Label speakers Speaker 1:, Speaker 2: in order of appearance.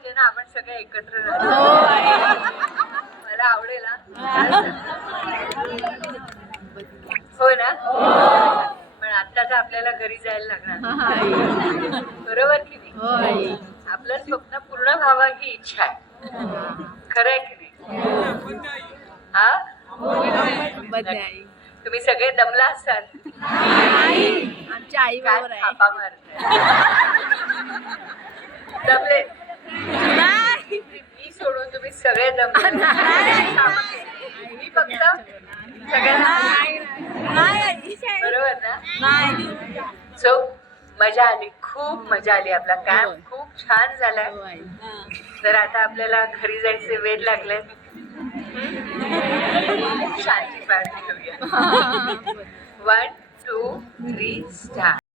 Speaker 1: पाहिजे ना, आपण सगळे एकत्र राहतो. मला आवडेल हा. हो ना. पण आता तर आपल्याला घरी जायला लागणार, बरोबर की नाही? आपलं स्वप्न पूर्ण व्हावं ही इच्छा आहे, खरं आहे की नाही? हा, तुम्ही सगळे दमला असाल.
Speaker 2: आमच्या आई
Speaker 1: काय
Speaker 2: बरोबर आहे.
Speaker 1: थापा मारताय? दमले? मी सोडून तुम्ही सगळे दमले. मी फक्त सगळ्यांना, बरोबर ना? सो मजा आली, खूप मजा आली. आपला कॅम्प खूप छान झालाय. तर आता आपल्याला घरी जायचे वेळ लागले. शांती पाठ घेऊया. 1 2 3 स्टार्ट.